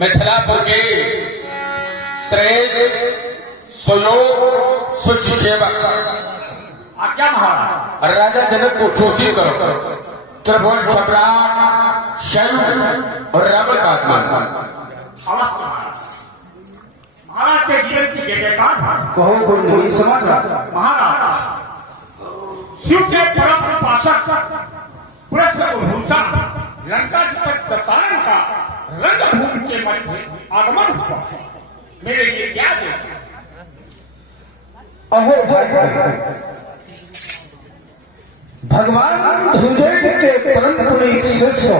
मिथिलापुर के श्रेष्ठ सुयोग सुच सेवक आज्ञा महाराज। राजा जनक को सूचित करो। त्रिभुवन सम्राट शैव और रावण का आगमन। अवश्य महाराज। महाराज के जीवन की जय जयकार हो। कहो कोई नहीं समाचार। महाराज शिव के परम उपासक पुरस्कार भूषा लंका पर दशहरा का रणभूमि के मध्य आगमन हुआ है। मेरे लिए क्या देश? अहो भाई, भगवान धुंजय के परम पुनीत शिष्य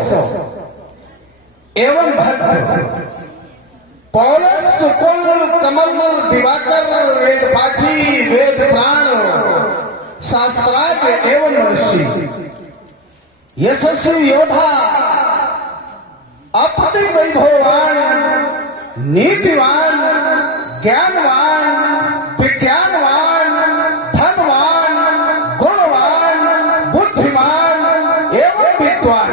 एवं भक्त पौलस सुकुल कमल दिवाकर वेद पाठी वेद प्राण शास्त्राज्ञ एवं मनुष्य यशस्वी योद्धा अप्रति वैभववान नीतिवान ज्ञानवान विज्ञानवान धनवान गुणवान बुद्धिमान एवं विद्वान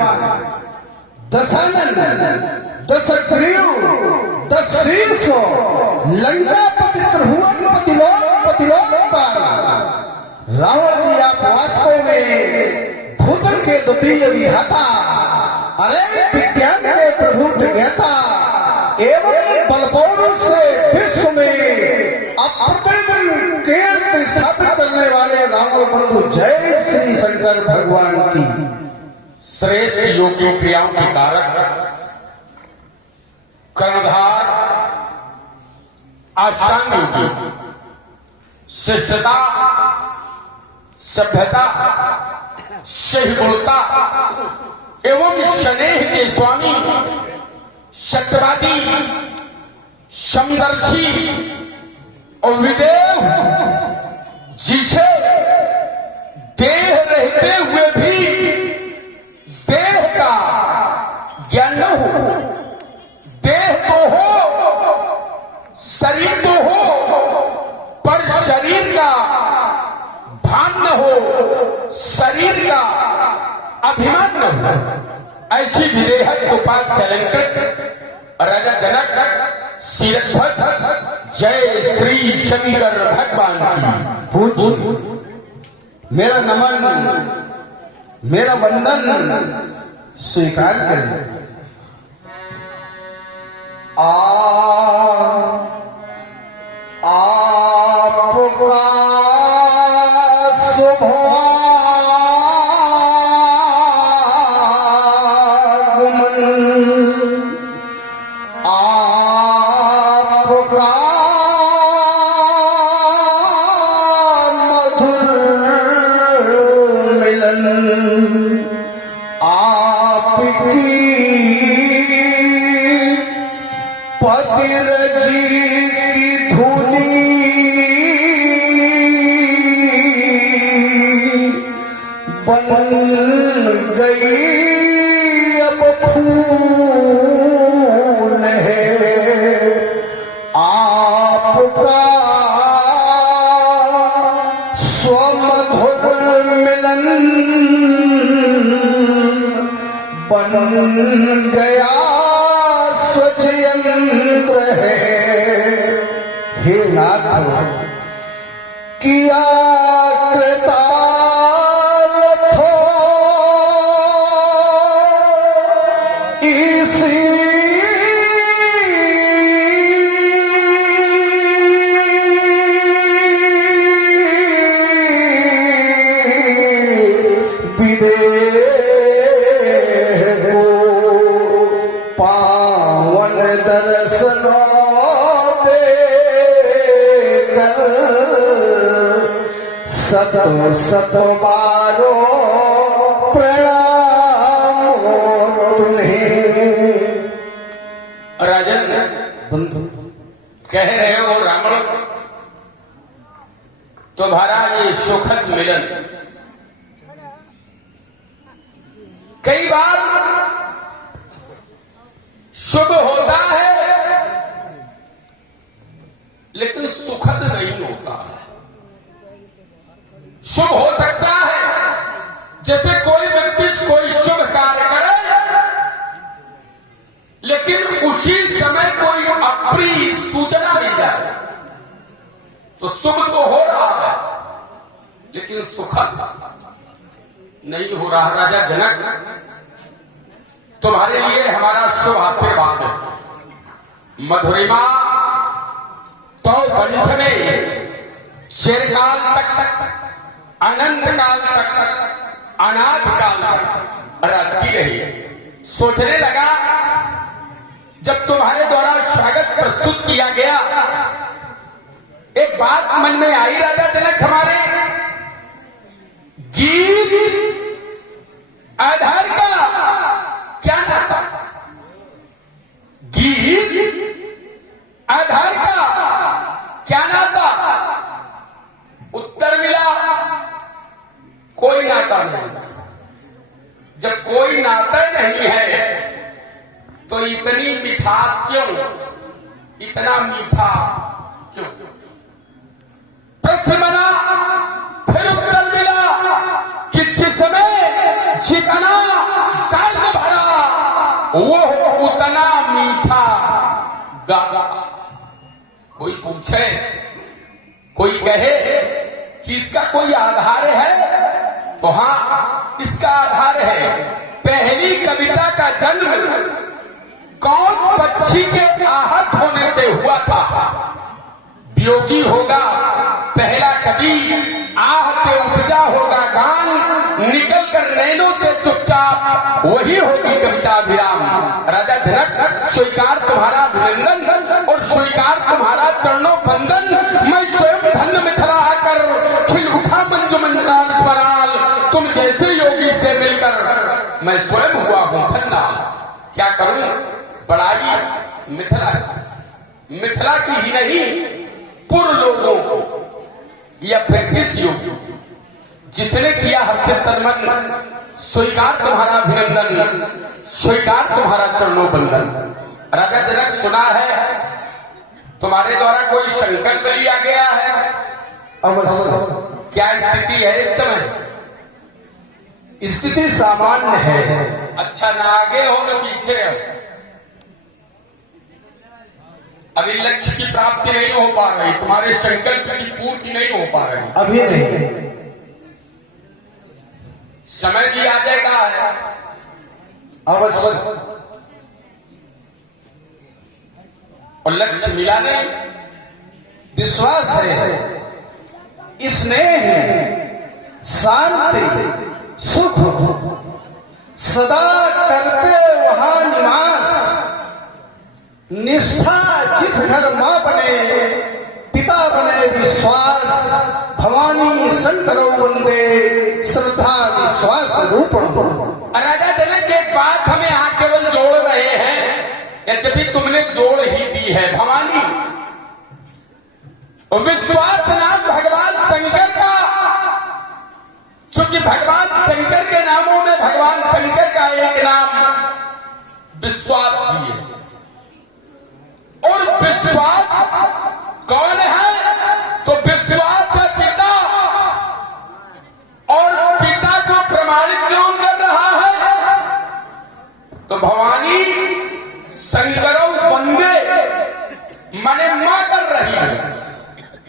दशानन दशग्रीव दशीर्ष लंकापति त्रिभुवनपति लोकपाल रावण जी आप वास्तव में भूतल के द्वितीय विधाता अरे विज्ञान के प्रभुत ज्ञाता एवं बलपौरुष से विश्व में अप्रतिम कीर्ति स्थापित करने वाले रावण बंधु जय श्री शंकर भगवान की श्रेष्ठ योग्य क्रियाओं के कारक कर्णधार अष्टांग योगी शिष्टता सभ्यता सहिष्णुता एवं स्नेह के स्वामी सत्यवादी समदर्शी और विदेव जिसे देह रहते हुए भी देह का ज्ञान न हो, देह तो हो शरीर तो हो पर शरीर का भान न हो, शरीर का अभिमान न हो, ऐसी विदेहक उपास से अलंकृत राजा जनक सिरध्वज जय श्री शंकर भगवान की पूज मेरा नमन मेरा वंदन स्वीकार करें। आपका गया स्वचयंत्र है। हे नाथ किया कृतार्थ इसी सत बारो प्रणाम तुम्हें। राजन बंधु कह रहे हो रावण तुम्हारा ये सुखद मिलन कई बार शुभ होता है लेकिन सुखद नहीं होता है। शुभ हो सकता है जैसे कोई व्यक्ति कोई शुभ कार्य करे लेकिन उसी समय अप्रिय सूचना मिल जाए तो शुभ तो हो रहा है, लेकिन सुखद नहीं हो रहा। राजा जनक, तुम्हारे लिए हमारा शुभ आशीर्वाद है। मधुरिमा तो कंठ में चिरकाल तक, अनंत काल तक, अनाथ काल तक रचती रही। सोचने लगा, जब तुम्हारे द्वारा स्वागत प्रस्तुत किया गया, एक बात मन में आई राजा जनक हमारे, गीत आधार का क्या नाता? गीत आधार का क्या नाता? उत्तर मिला, कोई नाता नहीं। जब कोई नाता नहीं है तो इतनी मिठास क्यों, इतना मीठा क्यों? प्रश्न बना, फिर उत्तर मिला कि जिसमें जितना दर्द भरा वो उतना मीठा गागा। कोई पूछे, कोई कहे कि इसका कोई आधार है, तो हां, इसका आधार है। पहली कविता का जन्म कौन पक्षी के आहत होने से हुआ था? वियोगी होगा पहला कवि, आह से उपजा होगा गान, निकल कर नैनों से चुपचाप वही होगी कविता विराम। राजा जनक, स्वीकार तुम्हारा अभिनंदन और स्वीकार तुम्हारा चरणों बंदन। मैं स्वयं धन्य मिथिला आकर खिल उठा मंजू मंजनाल स्वराल। तुम जैसे योगी से मिलकर मैं स्वयं हुआ हूं धन्य। क्या करूं बड़ाई मिथिला की ही नहीं, पूर्व लोगों को या फिर इस युग जिसने किया हर्षित तन, स्वीकार तुम्हारा अभिनंदन, स्वीकार तुम्हारा चरणों बंदन। राजा जनक, सुना है तुम्हारे द्वारा कोई संकल्प लिया गया है? अवश्य। क्या स्थिति है इस समय? स्थिति सामान्य है। अच्छा, ना आगे हो न पीछे हो। अभी लक्ष्य की प्राप्ति नहीं हो पा रही, तुम्हारे संकल्प की पूर्ति नहीं हो पा रही। अभी नहीं, समय भी आ जाएगा। अवश्य। और लक्ष्य मिला नहीं, विश्वास है, स्नेह, शांति, सुख सदा करते वहां निवास। निष्ठा जिस घर मां बने, पिता बने विश्वास। भवानी शंकरौ वंदे, श्रद्धा विश्वास रूपण। राजा जनक, एक बात हमें यहाँ केवल जोड़ रहे हैं, यद्यपि तुमने जोड़ ही दी है। भवानी विश्वास नाम भगवान शंकर का, चूंकि भगवान शंकर के नामों में भगवान शंकर का एक नाम विश्वास भी है। और विश्वास कौन है? तो विश्वास है पिता, और पिता को प्रमाणित कौन कर रहा है? तो भवानी शंकरौ वंदे माने मां कर रही है।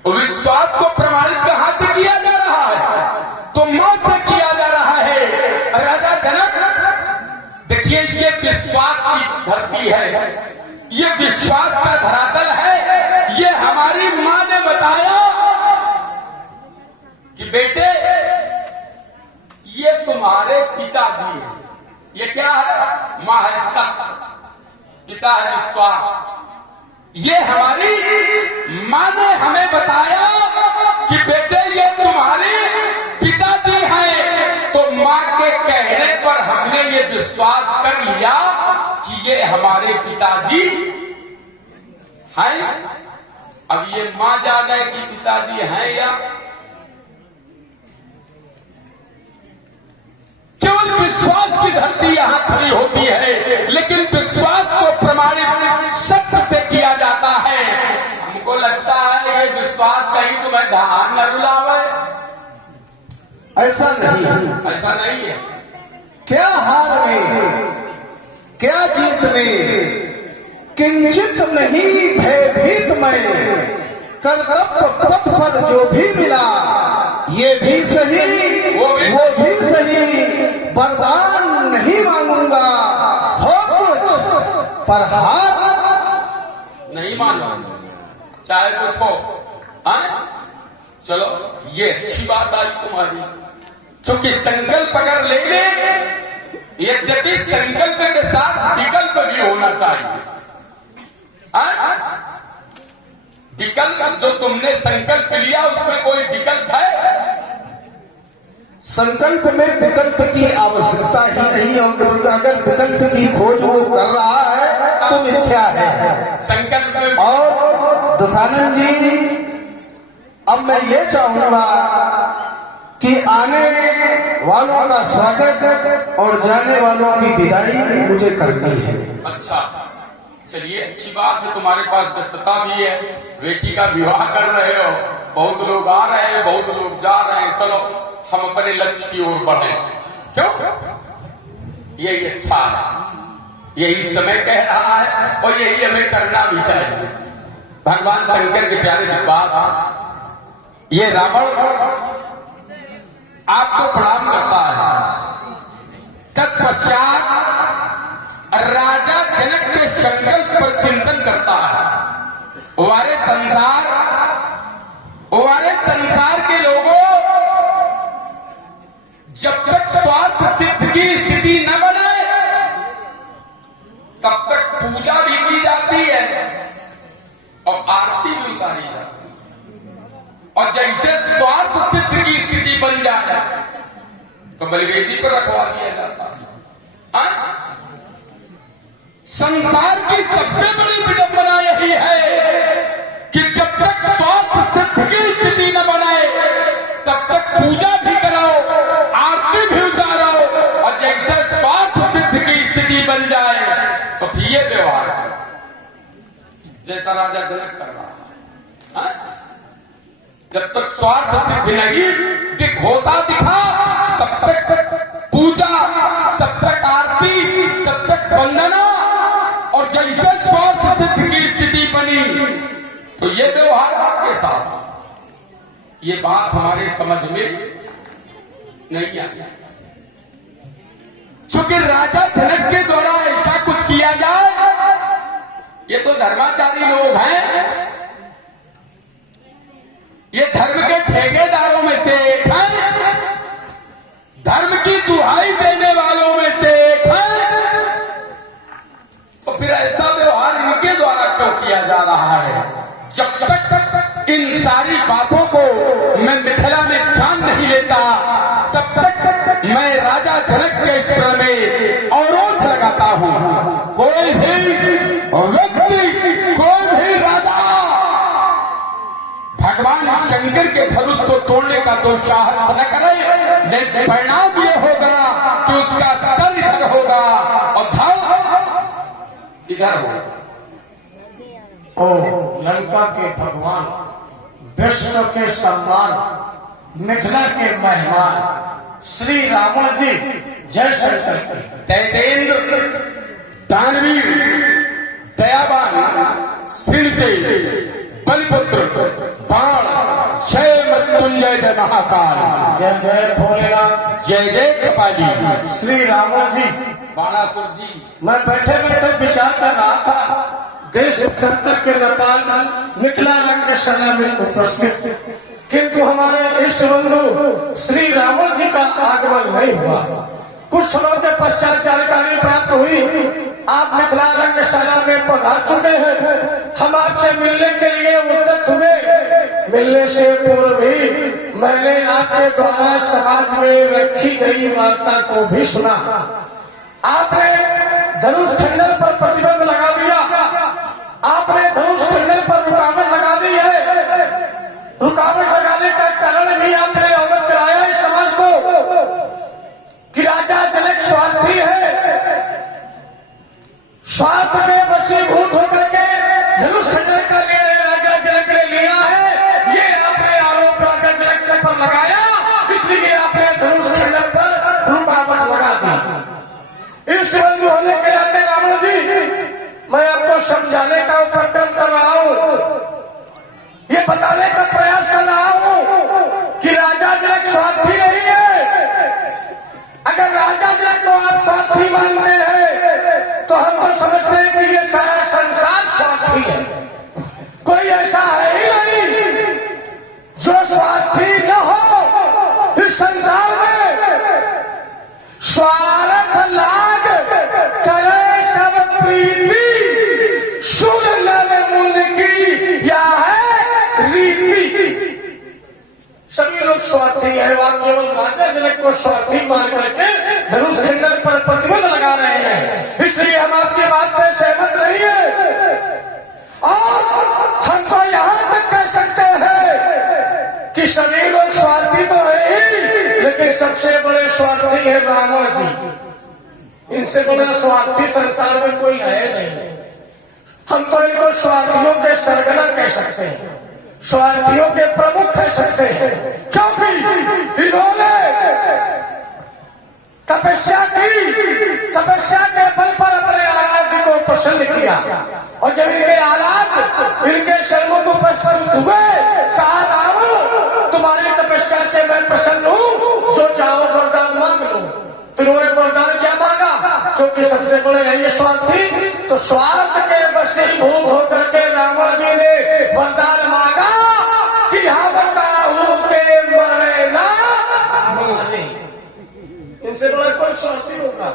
विश्वास को प्रमाणित कहां से किया जा रहा है? तो मां से किया जा रहा है। राजा जनक, देखिए, ये विश्वास की धरती है, ये विश्वास का धरातल है। ये हमारी मां ने बताया कि बेटे, ये तुम्हारे पिताजी हैं। ये क्या है? मां है सत्य, पिता है विश्वास। ये हमारी मां ने हमें बताया कि बेटे, ये तुम्हारे पिताजी हैं। तो मां के कहने पर हमने ये विश्वास कर लिया कि ये हमारे पिताजी हैं। अब ये मां जाने कि पिताजी हैं या केवल विश्वास की धरती यहां खड़ी होती है, लेकिन विश्वास को प्रमाणित सत्य से किया जाता है। हमको लगता है ये विश्वास कहीं तुम्हें धान न रुलावे। ऐसा नहीं है, ऐसा नहीं है। क्या हार में, क्या जीत में, किंचित नहीं भयभीत मैं, कर्तव्य पथ पर जो भी मिला, ये भी सही वो भी सही, वरदान नहीं मांगूंगा, हो कुछ पर हाथ नहीं मानो, चाहे कुछ हो। हाँ? चलो ये अच्छी बात आई तुम्हारी, क्योंकि संकल्प अगर ले ले, यद्यपि संकल्प के साथ विकल्प भी होना चाहिए। हाँ? विकल्प जो तुमने संकल्प लिया उसमें कोई विकल्प है? संकल्प में विकल्प की आवश्यकता ही नहीं, और अगर विकल्प की खोज वो कर रहा है तो मिथ्या है संकल्प में। और दशानंद जी, अब मैं ये चाहूंगा कि आने वालों का स्वागत और जाने वालों की विदाई मुझे करनी है। अच्छा, चलिए अच्छी बात है, तुम्हारे पास व्यस्तता भी है, बेटी का विवाह कर रहे हो, बहुत लोग आ रहे हैं, बहुत लोग जा रहे हैं। चलो हम अपने लक्ष्य की ओर बढ़े, क्यों? यही अच्छा है, यही समय कह रहा है और यही हमें करना भी चाहिए। भगवान शंकर के प्यारे विश्वास, ये रावण आपको प्रणाम करता है। तत्पश्चात राजा जनक के संकल्प पर चिंतन करता है। वारे संसार के लोगों, जब तक स्वार्थ सिद्ध की स्थिति न बने तब तक पूजा भी की जाती है और आरती भी उतारी जाती है, और जैसे स्वार्थ सिद्ध की स्थिति बन जाए तो बलिवेदी पर रखवा दिया जाता है। हाँ? संसार की सबसे बड़ी विडंबना यही है कि जब तक स्वार्थ सिद्ध की स्थिति न बनाए तब तक पूजा भी कराओ, आरती भी उतारो, और जैसे स्वार्थ सिद्ध की स्थिति बन जाए तो फिर ये व्यवहार जैसा राजा जनक कर रहा है। हाँ? जब तक स्वार्थ सिद्ध नहीं होता दिखा तब तक पूजा, तब तक आरती, तब तक वंदना, और जैसे स्वार्थ सिद्ध की स्थिति बनी तो ये व्यवहार आपके साथ। ये बात हमारे समझ में नहीं आई, चूंकि राजा जनक के द्वारा ऐसा कुछ किया जाए, ये तो धर्माचारी लोग हैं, ये धर्म के ठेकेदारों में से एक है, धर्म की दुहाई देने वालों में से एक है, तो फिर ऐसा व्यवहार इनके द्वारा क्यों किया जा रहा है? जब तक इन सारी बातों को मैं मिथिला में जान नहीं लेता तब तक मैं राजा जनक के स्वर में अवरोध लगाता हूं। कोई भी व्यक्ति, कोई भी राजा भगवान शंकर के धनुष को तोड़ने का दुस्साहस न करे, नहीं परिणाम ये होगा कि उसका सर इधर होगा और धड़ इधर होगा। ओ लंका के भगवान, विश्व के सम्मान, मिथिला के मेहमान श्री रावण जी, जय शंकर की। दैतेंद्र, दानवीर, दयावान, सिरतेज, बलपुत्र, बाण, जय मृत्युंजय, जय महाकाल, जय जय भोलेनाथ, जय जय कृपाली। श्री रावण जी, बाणासुर जी, मैं बैठे बैठे विचार कर रहा था, देश संतर के नेपाल मिथिला रंगशाला में उपस्थित, किंतु हमारे इष्ट बंधु श्री रावण जी का आगमन नहीं हुआ। कुछ समय के पश्चात जानकारी प्राप्त हुई आप मिथिला रंगशाला में पधार चुके हैं। हम आपसे मिलने के लिए उद्यत हुए। मिलने से पूर्व भी मैंने आपके द्वारा समाज में रखी गई वार्ता को भी सुना। आपने धनुष खंडन पर प्रतिबंध लगा दिया, आपने धनुष खंडन पर रुकावट लगा दी है। रुकावट लगाने का कारण भी आपने अवगत कराया इस समाज को कि राजा जनक स्वार्थी है, स्वार्थ के वशीभूत होकर के धनुष खंडन का निर्णय राजा जनक ने लिया है। ये आपने आरोप राजा जनक पर लगाया, इसलिए आपने धनुष खंडन पर रुकावट लगा दी। इस बंधु होने के नाते रावण जी, मानते हैं तो हम तो समझते हैं कि ये सारा संसार स्वार्थी है। कोई ऐसा है ही नहीं जो स्वार्थी न हो इस संसार में। स्वार्थ लाग करे सब प्रीति, सुन लव मुन की या है रीति। सभी लोग स्वार्थी है। वहां केवल राजा जनक को स्वार्थी मान करके धनुष खंडन पर प्रतिबंध लगा रहे हैं। इसलिए हम आपकी बात से सहमत नहीं है और हम तो यहां तक कह सकते हैं कि सभी लोग स्वार्थी तो है ही, लेकिन सबसे बड़े स्वार्थी है रावण जी। इनसे बड़ा स्वार्थी संसार में कोई है नहीं। हम तो इनको स्वार्थियों के सरगना कह सकते हैं, स्वार्थियों के प्रमुख कह सकते हैं, क्योंकि इन्होंने तपस्या की, तपस्या के बल पर अपने आराध्य को प्रसन्न किया। और जब इनके आराध्य इनके शर्मों को प्रसन्न हुए, कहा रावण तुम्हारी तपस्या से मैं प्रसन्न हूं, जो चाहो वरदान मांग लो। तो इन्होंने वरदान क्या मांगा? क्योंकि सबसे बड़े है ये स्वार्थी, तो स्वार्थ के वशीभूत होकर के रावण जी ने वरदान मांगा कि हम काहू के मरे ना मारे। इनसे बड़ा कोई स्वार्थी होगा?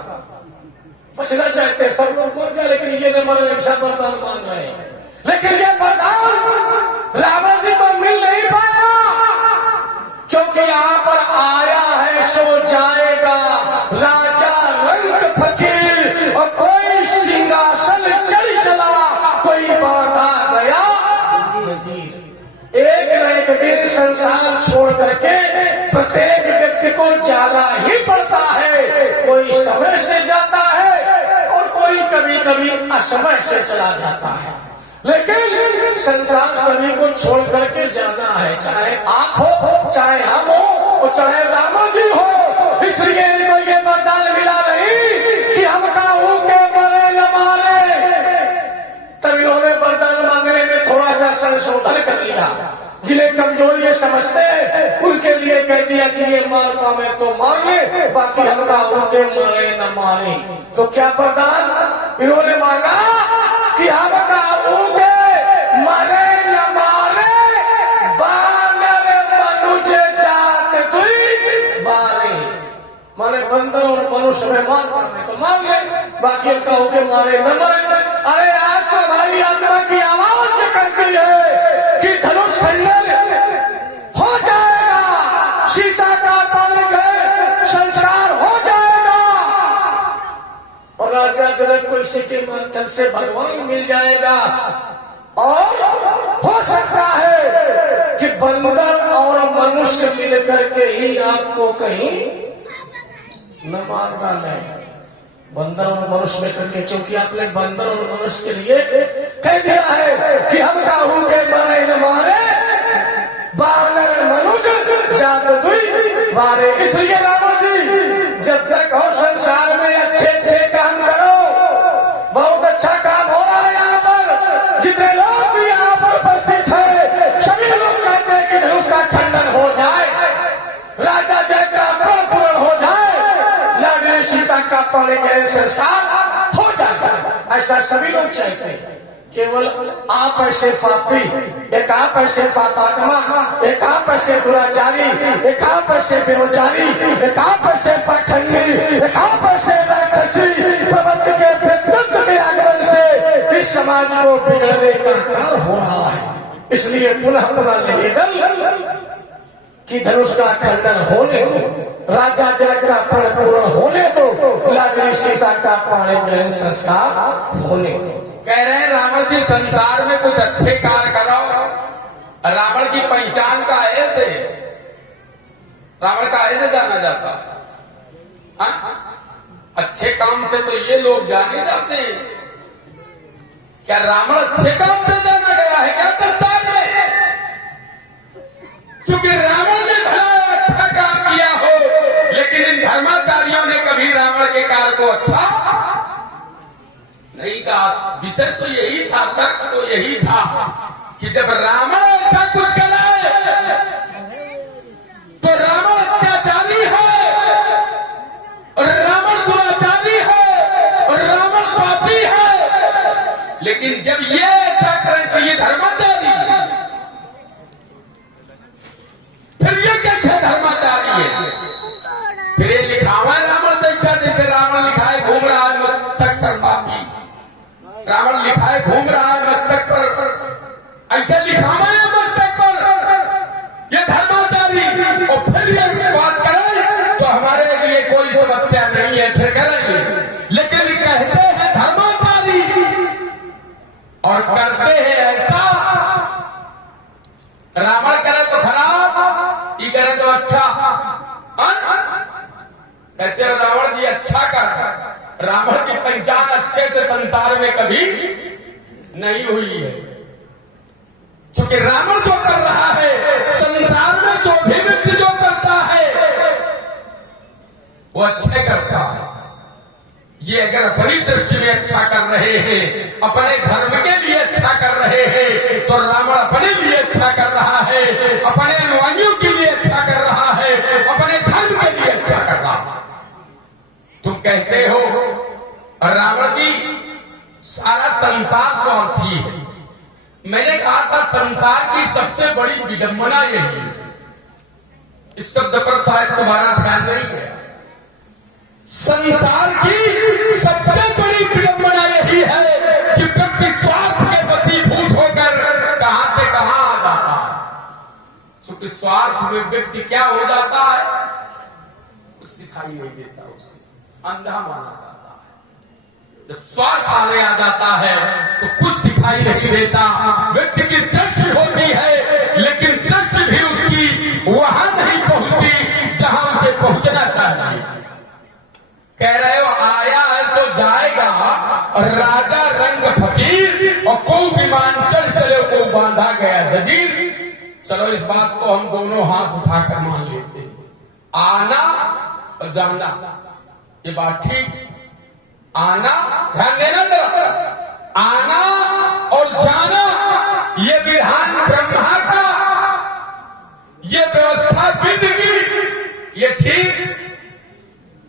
बचना चाहते हैं सब लोग मर जाए, लेकिन ये न मरने ऐसा वरदान मांग रहे हैं। लेकिन ये वरदान रावण जी को मिल नहीं पाया, क्योंकि यहाँ पर आया है सो जाएगा राजा रंग फकीर, और कोई सिंहासन चढ़ चला, कोई बांधा गया जंजीर। एक न एक दिन संसार छोड़ करके प्रत्येक व्यक्ति को जाना ही पड़ता है। कोई समय से जाता है और कोई कभी कभी असमय से चला जाता है, लेकिन संसार सभी को छोड़ करके जाना है, चाहे आप हो, चाहे हम हो, और चाहे रावण जी हो। इसलिए इनको ये वरदान मिला नहीं कि हम काहू के मरे न मारे। तब इन्होंने वरदान मांगने में थोड़ा सा संशोधन कर लिया। जिन्हें कमजोर ये समझते हैं उनके लिए कह दिया कि ये मार पावे तो मार ले, बाकी हम काहू के मरे न मारे। तो क्या वरदान इन्होंने मांगा कि हम काहू के मरे न मारे, बानर मनुज जात दुई मारे। माने बंदर और मनुष्य में मार पावे तो मार ले, बाकी हम काहू के मारे न मरे। अरे आज तो हमारी आत्मा की आवाज करती है कि धनुष खंडन हो जाएगा, सीता का पालन है, संस्कार हो जाएगा, और राजा जनक को इसी के माध्यम से भगवान मिल जाएगा। और हो सकता है कि बंदर और मनुष्य मिल करके ही आपको कहीं न मार डाले। बंदर और मनुष्य में करके, क्योंकि आपने बंदर और मनुष्य के लिए कह दिया है कि हम काहू के मरे न मारे, बानर मनुज जात दुई मारे। इसलिए रावण जी जब तक हो संसार में अच्छे अच्छे काम करो। बहुत अच्छा काम हो रहा है यहाँ पर, जितने लोग भी यहाँ पर उपस्थित है सभी लोग चाहते हैं कि धनुष का खंडन हो जाए, राजा जनक का प्रण पूर्ण हो जाए, लाडली सीता का पाले गए संस्कार हो जाए। ऐसा सभी लोग चाहते हैं। केवल आप ऐसे पापी, एक आप ऐसे पापात्मा, एक आप ऐसे दुराचारी, एक आप ऐसे बेरोजगारी, एक आप ऐसे पाखंडी, एक आप ऐसे राक्षसी प्रवृत्ति के व्यक्तित्व के आगमन से इस समाज को बिगड़ने का कार्य हो रहा है। इसलिए पुनः पुनः निवेदन कि धनुष का खंडन होने दो, राजा जनक का प्रण पूर्ण होने दो, लाडली सीता का पाणी ग्रहण संस्कार होने दो। कह रहे हैं रावण जी संसार में कुछ अच्छे कार्य कराओ। रावण की पहचान का ऐसे, रावण का ऐसे जाना जाता है। अच्छे काम से तो ये लोग जाने जाते हैं। क्या रावण अच्छे काम से जाना गया है? क्या करता है? क्योंकि रावण ने भला अच्छा काम किया हो, लेकिन इन धर्माचार्यों ने कभी रावण के कार्य को अच्छा नहीं कहा। विषय तो यही था, तर्क तो यही था कि जब रावण ऐसा कुछ करे तो रावण अत्याचारी है और रावण दुराचारी है, लेकिन जब ये ऐसा करें तो ये धर्माचारी है, फिर ये कैसे धर्माचारी है? फिर ये लिखा हुआ है रावण दैत्य, जैसे रावण लिखा है घूम रहा है मस्तक पर पापी, रावण लिखा है घूम रहा है मस्तक पर, ऐसे लिखा हुआ है मस्तक पर, ये धर्माचारी। और फिर ये बात करें तो हमारे लिए कोई समस्या नहीं है, फिर करेंगे। लेकिन कहते हैं धर्माचारी और करते हैं ऐसा, रावण करे तो खराब, ये करे तो अच्छा। कहते हैं रावण जी अच्छा कर, रावण की पहचान अच्छे से संसार में कभी नहीं हुई है, क्योंकि रावण जो कर रहा है संसार में जो भी व्यक्ति जो करता है वो अच्छे करता है। ये अगर अपनी दृष्टि में अच्छा कर रहे हैं, अपने धर्म के लिए अच्छा कर रहे हैं, तो रावण अपने लिए अच्छा कर रहा है, अपने अनुयायियों के लिए अच्छा कर रहा है, अपने धर्म के लिए अच्छा कर रहा है। तुम कहते हो रावण जी सारा संसार स्वार्थी है, मैंने कहा था संसार की सबसे बड़ी विडंबना यही है। इस शब्द पर शायद तुम्हारा ध्यान नहीं गया। संसार की सबसे बड़ी विडंबना यही है कि व्यक्ति स्वार्थ के वशीभूत होकर कहां से कहां आ जाता है। क्योंकि स्वार्थ में व्यक्ति क्या हो जाता है, कुछ दिखाई नहीं देता, उसे अंधा माना जाता है। जब स्वार्थ आने आ जाता है तो कुछ दिखाई नहीं देता, व्यक्ति की दृष्टि होती है लेकिन दृष्टि भी उसकी वहां नहीं पहुंचती जहां उसे पहुंचना चाहिए। कह रहे हो आया है तो जाएगा, और राजा रंग फकीर और को विमान चढ़ चले को बांधा गया जजीर। चलो इस बात को हम दोनों हाथ उठाकर मान लेते हैं, आना और जाना ये बात ठीक। आना, ध्यान देना जरा, आना और जाना ये विधान ब्रह्मा का, ये व्यवस्था विधि की, ये ठीक।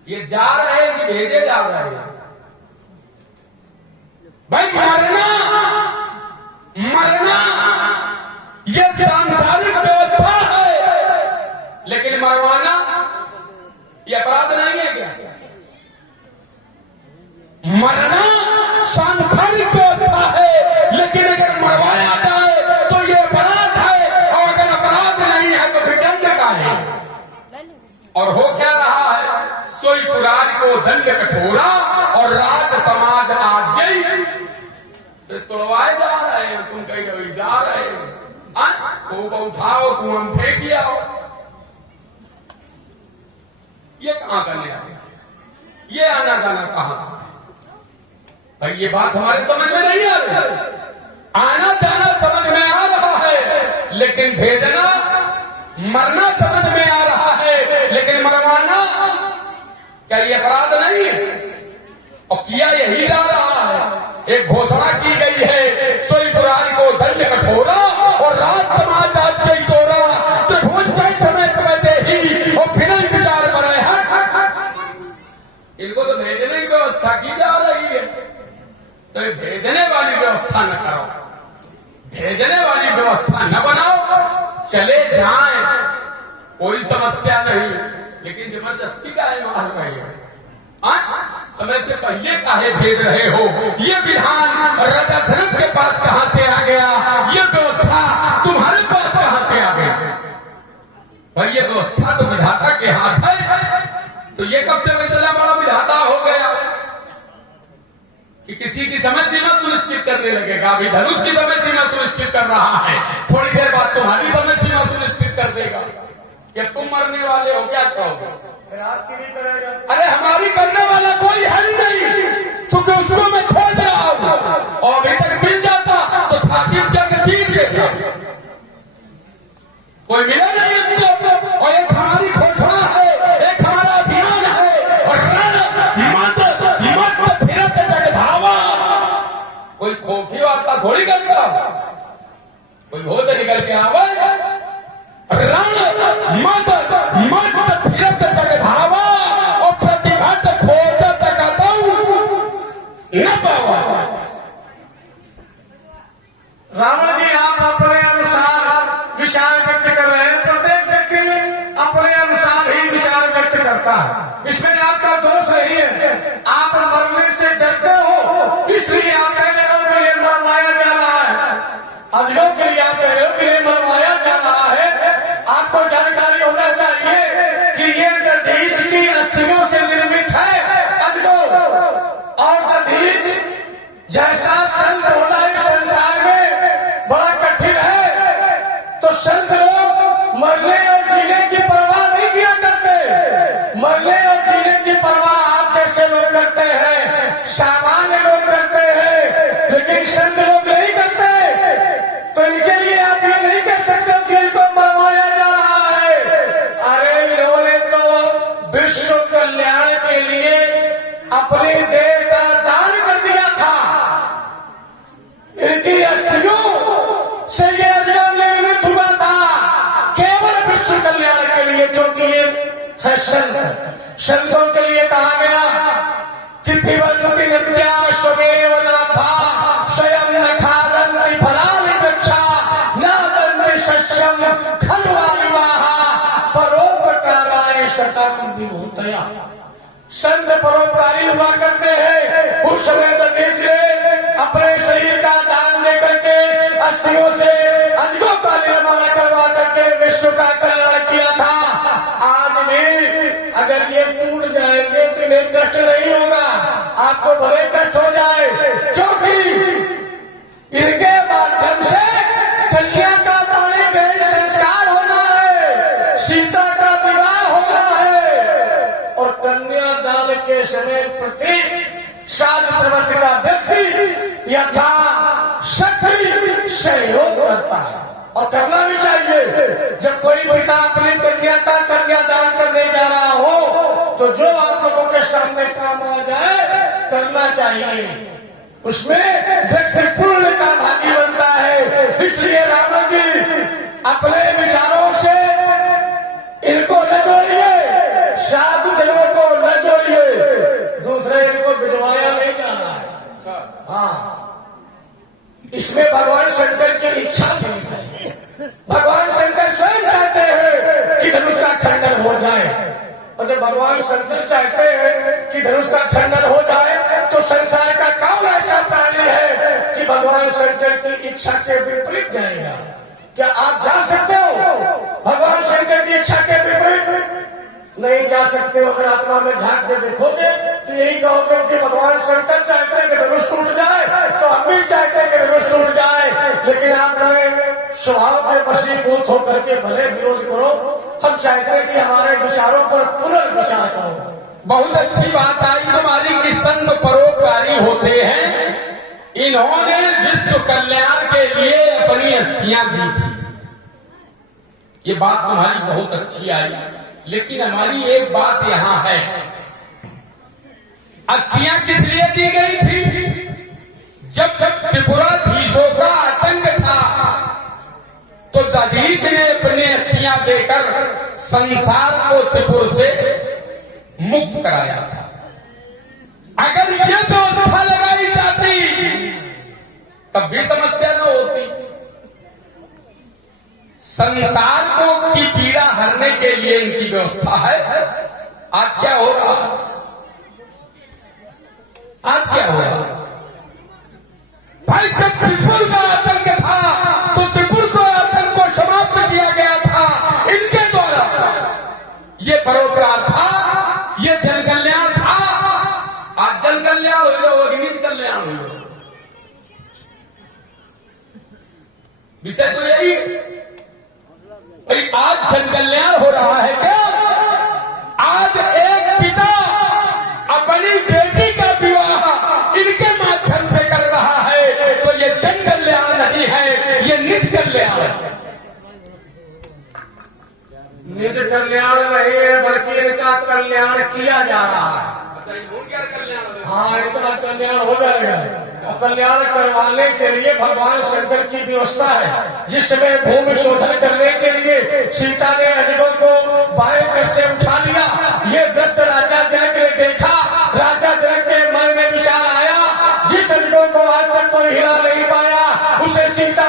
ये जा रहे हैं कि भेजे जा रहे हैं? भाई मरना मरना ये सांसारिक व्यवस्था है, लेकिन मरवाना ये अपराध नहीं है क्या? मरना सांसारिक व्यवस्था है, लेकिन अगर मरवाया जाए तो ये अपराध है, और अगर अपराध नहीं है तो फिर दंड का है। और हो क्या रहा है, सोई पुराण को दंड कठोरा और राज समाज आज जई, तो तोड़वाए जा रहे हैं। तुम कहीं जा रहे हो, को उठाओ कुआं फेंक दिया, ये कहां करने आए, ये आना जाना कहां? भाई ये बात हमारे समझ में नहीं आ रही। आना जाना समझ में आ रहा है, लेकिन भेजना मरना समझ में आ रहा है, लेकिन मरवाना क्या ये अपराध नहीं है? और किया यही जा रहा है। एक घोषणा की गई है, सोई पुरारी को दंड कठोरा और राज समाज आज जई तोरा, त्रिभुवन जय समय कहते ही और बिना विचार बने हट। इनको तो भेजने की व्यवस्था की जा रही है, तो भेजने वाली व्यवस्था न करो, भेजने वाली व्यवस्था न बनाओ, चले जाएं कोई समस्या नहीं, लेकिन जबरदस्ती का है मार रहे हो। समय से पहले काहे भेज रहे हो? ये विधान राजा धनक के पास कहां से आ गया? ये व्यवस्था तुम्हारे पास कहां से आ गया? भाई ये व्यवस्था तो विधाता के हाथ है, तो ये कब से इतना बड़ा विधाता हो गया कि किसी की समय सीमा सुनिश्चित करने लगेगा? अभी धनुष की समय सीमा सुनिश्चित कर रहा है, थोड़ी देर बाद तुम्हारी समय सीमा सुनिश्चित कर देगा। या तुम मरने वाले हो, क्या कहोगे? अरे हमारी करने वाला कोई है ही नहीं, क्योंकि उसको मैं खोज रहा हूं, और अभी तक मिल जाता तो छाती जाकर चीर देता, कोई मिला नहीं उसको। और एक हमारी घोषणा है, एक हमारा अभियान है, और रण मत फिरत जग धावा। कोई खोखी वार्ता थोड़ी करता, कोई हो तो निकल के आवा। रण मत फिरत जग धावा, और प्रतिभा खोज तक न पावा। रावण जी आप अपने अनुसार विचार व्यक्त कर रहे हैं। प्रत्येक व्यक्ति अपने अनुसार ही विचार व्यक्त करता है, इसमें आपका दोष नहीं है। आप मरने से डरते हो, इसलिए आप कह रहे हो कि ये मरवाया जा रहा है। अजयों के लिए आप कह रहे हो कि ये मरवाया जा रहा है। आपको जानकारी होना चाहिए कि ये दधीच की अस्थियों से निर्मित है अजगो, और दधीच जैसा संत होना इस संसार में बड़ा कठिन है। तो संत लोग मरने और जीने की परवाह नहीं किया करते। मरने और जीने की परवाह आप जैसे लोग करते हैं, सामान्य लोग करते हैं, लेकिन संत लोग नहीं करते। तो इनके लिए आप ये नहीं कह सकते कि इनको मरवाया जा रहा है। अरे इन्होंने तो विश्व कल्याण के लिए अपनी देह का दान कर दिया था। इनकी अस्थियों से ये अजगर निर्मित हुआ था केवल विश्व कल्याण के लिए, जो कि ये है संत। संतों के लिए कहा गया कि पिबन्ति नित्या स्वमेव नाथा स्वयं न खादन्ति फलानि वृक्षा न दन्ति सस्यं खल्वानिवाहा परोपकाराय शतं विभूतया। संत परोपकारी हुआ करते हैं। उस समय तो ने अपने शरीर का दान दे करके अस्थियों से अजगों का निर्माण करवा करके विश्व का कल्याण किया था। आज भी अगर ये टूट जाएंगे तो इन्हें कष्ट नहीं होगा, आपको बड़े कष्ट हो जाए, क्योंकि इनके माध्यम से कन्या का पानी में संस्कार होना है, सीता का विवाह होना है। और कन्यादान के समय प्रत्येक साध प्रवृत्ति का व्यक्ति यथा शक्ति सहयोग करता है, और करना भी चाहिए। जब कोई पिता अपनी कन्या का कन्यादान करने जा रहा हो तो जो आप लोगों के सामने काम आ जाए करना चाहिए, उसमें व्यक्ति पुण्य का भागी बनता है। इसलिए रावण जी अपने विचारों से इनको न जोड़िए, साधु जनों को न जोड़िए, दूसरे इनको भिजवाया नहीं जाना है। हाँ, इसमें भगवान शंकर की इच्छा नहीं है। भगवान शंकर स्वयं चाहते हैं कि धनुष का खंडन हो जाए, और जब भगवान शंकर चाहते हैं कि धनुष का खंडन हो जाए तो संसार का कौन ऐसा प्राणी है कि भगवान शंकर की इच्छा के विपरीत जाएगा? क्या आप जा सकते हो भगवान शंकर की इच्छा के विपरीत? नहीं जा सकते हो। अगर आत्मा में झांक के देखोगे तो यही कहोगे कि भगवान शंकर चाहते हैं कि धनुष टूट जाए, तो हम भी चाहते हैं कि धनुष टूट जाए, लेकिन आप भले स्वभाव के वशीभूत होकर के भले विरोध करो, हम चाहते हैं कि हमारे विचारों पर पुनर्विचार करो। बहुत अच्छी बात आई तुम्हारी कि संत परोपकारी होते हैं। इन्होंने विश्व कल्याण के लिए अपनी अस्थियां दी थी, ये बात तुम्हारी बहुत अच्छी आई। लेकिन हमारी एक बात यहां है, अस्थियां किस लिए दी गई थी? जब त्रिपुराधीशों का आतंक था तो दधीच ने अपनी अस्थियां देकर संसार को त्रिपुर से मुक्त कराया था। अगर यह व्यवस्था लगाई जाती तब भी समस्या न होती। संसार को की पीड़ा हरने के लिए इनकी व्यवस्था है। आज क्या हो रहा? आज क्या हो रहा? भाई जब त्रिपुर का आतंक था तो त्रिपुर को आतंक को समाप्त किया गया था इनके द्वारा। ये परोपकार था, ये जन कल्याण था। आज जन कल्याण हो रहा, अग्निज कल्याण हो रहा। विषय तो यही भाई, आज जन कल्याण हो रहा है क्या? आज एक पिता अपनी बेटी का विवाह इनके माध्यम से कर रहा है, तो ये जन कल्याण नहीं है, ये निज कल्याण है। निज कल्याण नहीं है, बल्कि इनका कल्याण किया जा रहा है। हाँ, इनका कल्याण हो जाएगा। कल्याण करवाने के लिए भगवान शंकर की व्यवस्था है। जिस समय भूमि शोधन करने के लिए सीता ने अजगों को बाएं कर से उठा लिया, ये दृश्य राजा जनक ने देखा। राजा जनक के मन में विचार आया, जिस अजगों को आज तक कोई हिला नहीं पाया उसे सीता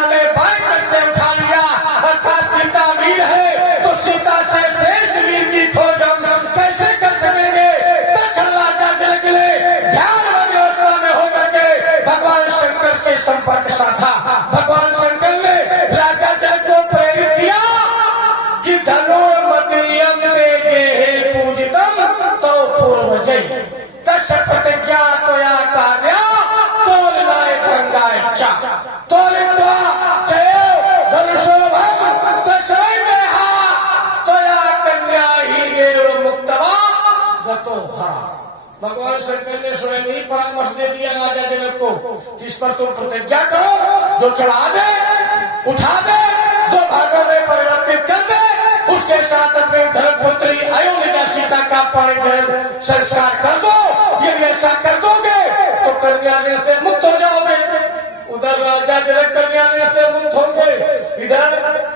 भगवान शंकर ने स्वयं ही परामर्श दे दिया राजा जनक को कि इस पर तुम प्रतिज्ञा करो, जो चढ़ा दे, उठा दे, जो भागों में परिवर्तित कर दे, उसके साथ अपनी धर्मपुत्री अयोनिजा सीता का परिग्रह संस्कार कर दो। यदि ऐसा कर दोगे तो कन्या से मुक्त हो जाओगे। उधर राजा जनक कन्या से मुक्त होंगे, इधर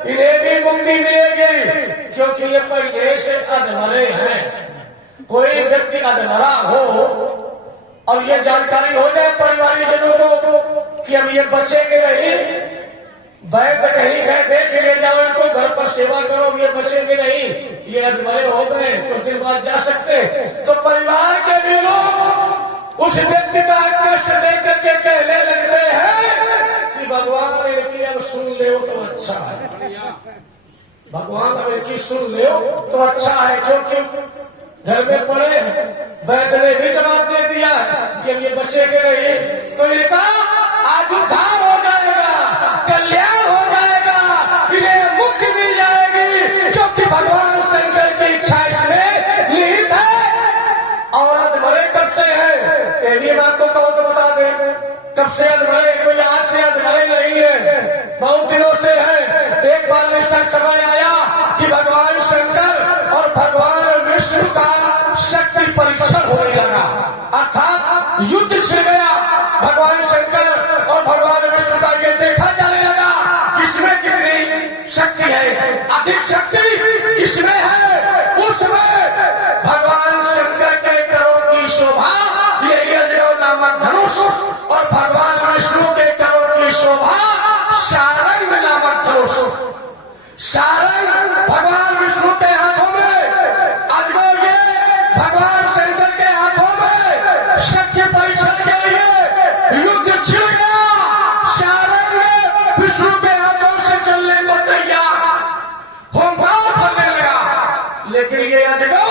इन्हें भी मुक्ति मिलेगी, क्योंकि ये पहले से अधमरे हैं। कोई व्यक्ति अधमरा हो और ये जानकारी हो जाए परिवारी जनों को कि अब ये बचेंगे नहीं, वैद्य कहीं गए देख ले जाओ इनको, घर पर सेवा करो, ये बचेंगे नहीं, ये अधमरे हो गए, कुछ दिन बाद जा सकते, तो परिवार के भी लोग उस व्यक्ति का कष्ट देख करके कहने लगते हैं कि भगवान इनकी अब सुन ले तो अच्छा है, भगवान अब इनकी सुन ले तो अच्छा है, क्योंकि घर में पड़े वैद्य ने भी जवाब दे दिया कि अब ये बचेंगे नहीं, तो ये कहा आज उद्धार हो जाएगा, कल्याण हो जाएगा, इन्हें मुक्ति मिल जाएगी, क्योंकि भगवान शंकर की इच्छा इसमें निहित है। और अधमरे कब से है, ये बात तो कहो तो बता दे, कब से अधमरे? कोई आज से अधमरे नहीं है, बहुत दिनों से है। एक बार ऐसा समय आया कि भगवान शंकर और भगवान विष्णु का शक्ति परीक्षण होने लगा, अर्थात युद्ध छिड़ गया। भगवान शंकर और भगवान विष्णु का ये देखा जाने लगा किसमें कितनी शक्ति है, अधिक शक्ति किसमें है। उसमें भगवान शंकर के करों की शोभा ये यज्ञ नामक धनुष और भगवान विष्णु के करों की शोभा शारंग नामक धनुष। शारंग भगवान विष्णु के हाथों में, अजगर ये भगवान शंकर के हाथों में शक्ति परीक्षण के लिए युद्ध छिड़ गया। शारंग विष्णु के हाथों से चलने को तैयार, होमभाव करने लगा, लेकिन ये अजगर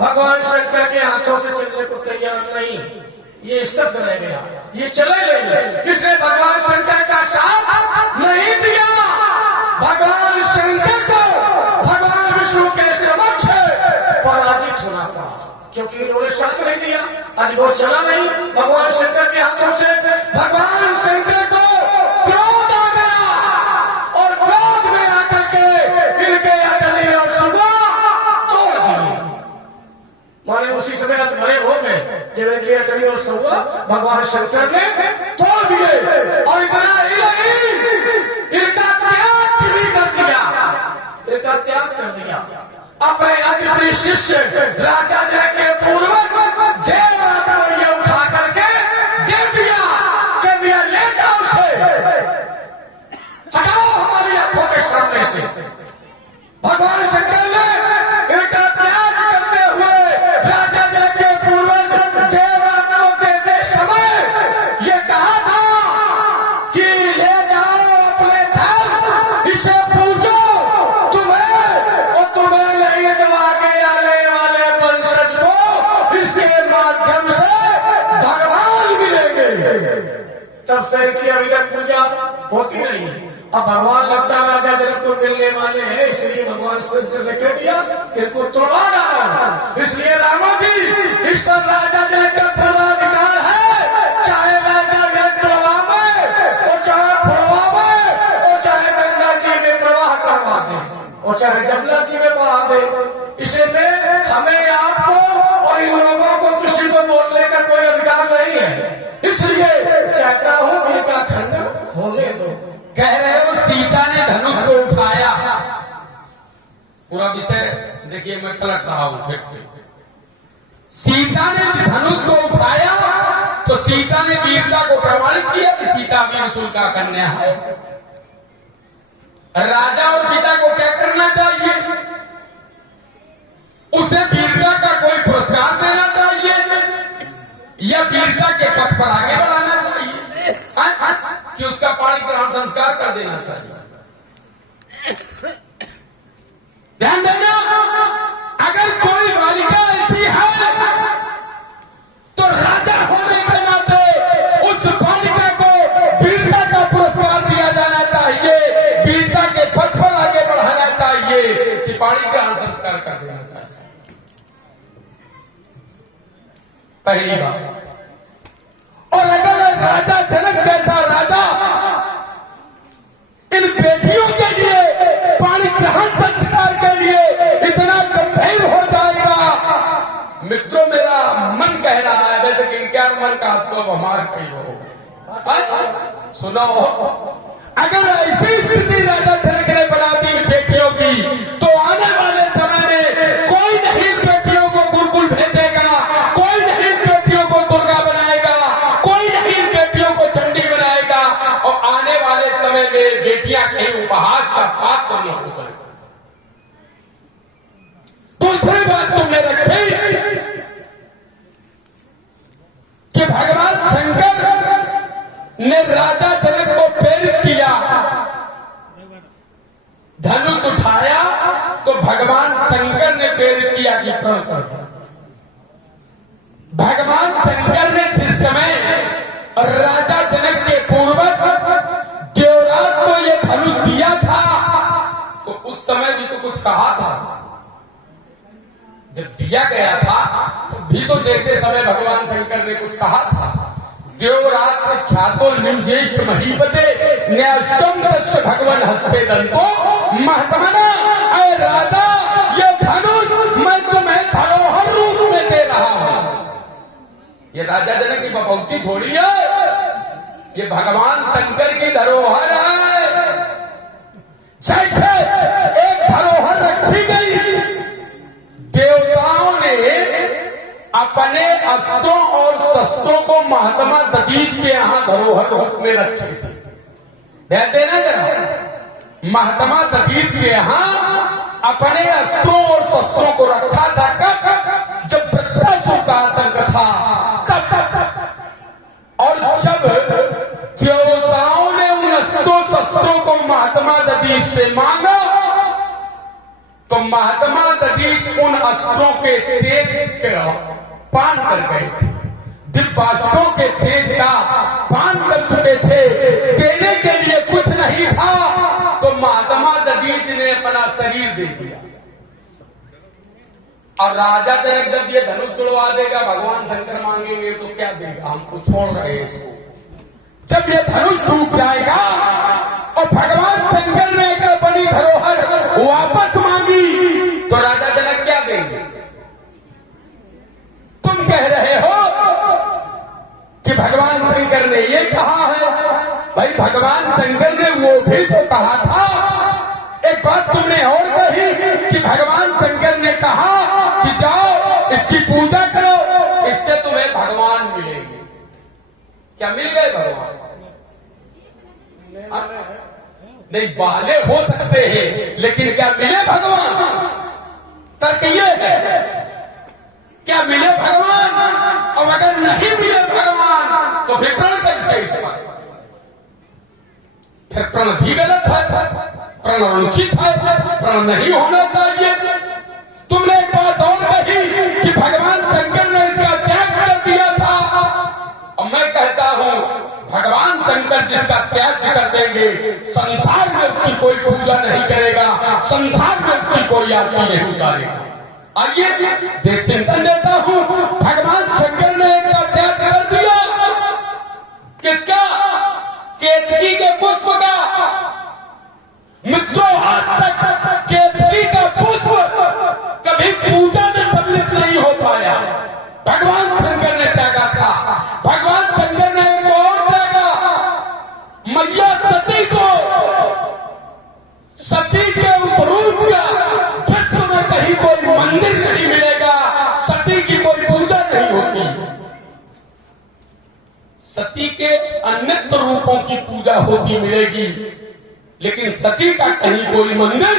भगवान शंकर के हाथों से चलने को तैयार नहीं, ये स्तब्ध रह गया, ये चले नहीं, इसने भगवान शंकर का साथ नहीं दिया। भगवान शंकर को भगवान विष्णु के समक्ष पराजित होना पड़ा, क्योंकि इन्होंने साथ नहीं दिया, अजगर चला नहीं भगवान शंकर के हाथों से। भगवान शंकर को क्रोध आ गया और क्रोध में आकर के इनके अटनी और सुबह तोड़ दिए, माने उसी समय अधमरे हो गए जब इनके अटनी और सुबह भगवान शंकर ने तोड़ दिए। और इतना ही नहीं, इनका त्याग कर दिया, अपने अति शिष्य राजा जनक के पूर्वज देवव्रत को ये उठा करके दे दिया, कह दिया ले जाओ उसे, हटाओ हमारी आंखों के सामने से। भगवान शंकर ने इनका त्याग करते हुए राजा जनक के पूर्वज देवव्रत को देते समय ये कहा था कि ले जाओ अपने धर्म, इसे पूजो, तब से की अभी तक पूजा होती रही। अब भगवान लगता राजा जनक को मिलने वाले हैं, इसलिए भगवान शंकर ने कह दिया कि इनको तोड़वा डालो। इसलिए रामा जी, इस पर राजा जनक का पूर्वाधिकार है, चाहे राजा जनक तोड़वावे और चाहे फुड़वावे और चाहे गंगा जी में प्रवाह करवा दे और चाहे जमुना जी में बहा दे, इसलिए हमें आपको और इन लोगों को किसी को बोलने का कोई अधिकार नहीं है। इसलिए चाहता हूं इनका खंडन होने दो। कह रहे हो सीता ने धनुष को उठाया, पूरा विषय देखिए मैं पलट रहा हूं फिर से। सीता ने धनुष को उठाया तो सीता ने वीरता को प्रमाणित किया कि सीता वीरशूल का कन्या है। राजा और पिता को क्या करना चाहिए? उसे वीरता का कोई पुरस्कार देना चाहिए या वीरता के पथ पर आगे बढ़ाना चाहिए कि उसका पाणी ग्रहण संस्कार कर देना चाहिए? ध्यान देना, अगर कोई बालिका ऐसी है तो राजा होने के नाते उस बालिका को वीरता का पुरस्कार दिया जाना चाहिए, वीरता के पथ पर आगे बढ़ाना चाहिए कि पाणी ग्रहण संस्कार कर देना चाहिए। पहली बात। और अगर राजा जनक जैसा राजा इन बेटियों के लिए पानी ग्रहण संस्कार के लिए इतना गंभीर हो जाएगा, मित्रों मेरा मन कह रहा है, वैसे कि क्या मन का तो हमारा कहीं हो सुनो, अगर ऐसी स्थिति राजा जनक ने बना दी बेटियों की, तो आने वाले समय में कोई नहीं बेटियों को गुरुकुल भेजेगा, कोई नहीं बेटियों को दुर्गा बनाएगा, कोई नहीं बेटियों को चंडी बनाएगा, और आने वाले समय में बेटियां कहीं उपहास का पात्र न हो जाएगा। दूसरी बात तुमने रखी कि भगवान शंकर ने राजा जनक को प्रेरित किया, धनुष उठाया तो भगवान शंकर ने प्रेरित किया कि प्रण कर। भगवान शंकर ने जिस समय राजा जनक के पूर्वज देवराज को यह धनुष दिया था, तो उस समय भी तो कुछ कहा था। जब दिया गया था तो भी तो देते समय भगवान शंकर ने कुछ कहा था। देवराज ख्यातो निम्जेष्ठ महीपते न्यासम दस्य भगवान हस्ते दंतो महत्मना, अरे राजा ये धनुष मैं तुम्हें धरोहर रूप में दे रहा हूं। ये राजा जनक की बपौती थोड़ी है, ये भगवान शंकर की धरोहर है। जैसे एक धरोहर रखी गई, देवताओं ने अपने अस्त्रों और शस्त्रों को महात्मा दधीच के यहां धरोहर रूप में रखे थे। कहते ना जरा, महात्मा दधीच के यहां अपने अस्त्रों और शस्त्रों को रखा था। कब? जब वृत्रासुर का आतंक था, और जब देवताओं ने उन अस्त्रों शस्त्रों को महात्मा दधीच से मांगा, तो महात्मा दधीच उन अस्त्रों के तेज पान कर गए थे, दिव्यास्त्रों के तेज का पान कर चुके थे, देने के लिए कुछ नहीं था, तो महात्मा दधीच ने अपना शरीर दे दिया। और राजा जनक जब ये धनुष तुड़वा देगा, भगवान शंकर मांगेंगे तो क्या देगा, हमको छोड़ रहे हैं इसको। जब ये धनुष टूट जाएगा और भगवान शंकर ने एक बनी धरोहर वापस मांगी, तो राजा जनक क्या देंगे? तुम कह रहे हो कि भगवान शंकर ने ये कहा है, भाई भगवान शंकर ने वो भी तो कहा था। एक बात तुमने और कही कि भगवान शंकर ने कहा कि जाओ इसकी पूजा करो, इससे तुम्हें भगवान मिलेंगे। क्या मिल गए भगवान? नहीं, बाले हो सकते हैं, लेकिन क्या मिले भगवान? तर्क ये है, क्या मिले भगवान? और अगर नहीं मिले भगवान तो फिर प्रण कैसे इस पर? फिर प्रण भी गलत है, प्रण अनुचित है, प्रण नहीं होना चाहिए। तुमने एक बात और कही कि भगवान शंकर ने इसका त्याग कर दिया था, और मैं कहता हूं भगवान शंकर जिसका त्याग कर देंगे, संसार में उसकी कोई पूजा नहीं करेगा, संसार में उसकी कोई आत्मा नहीं उतारेगा। आइए देख चिंतन देता हूं, भगवान शंकर ने एक का त्याग कर दिया, किसका? केतकी के पुष्प का। मित्रों, आज तक केतकी का पुष्प कभी पूजा में सम्मिलित नहीं हो पाया, भगवान शंकर ने त्यागा था। भगवान शंकर ने एक और त्यागा, मैया सती को। सती के उस रूप का विश्व में कहीं कोई मंदिर नहीं मिलेगा, सती की कोई पूजा नहीं होती। सती के अन्यत्र रूपों की पूजा होती मिलेगी, लेकिन सती का कहीं कोई मंदिर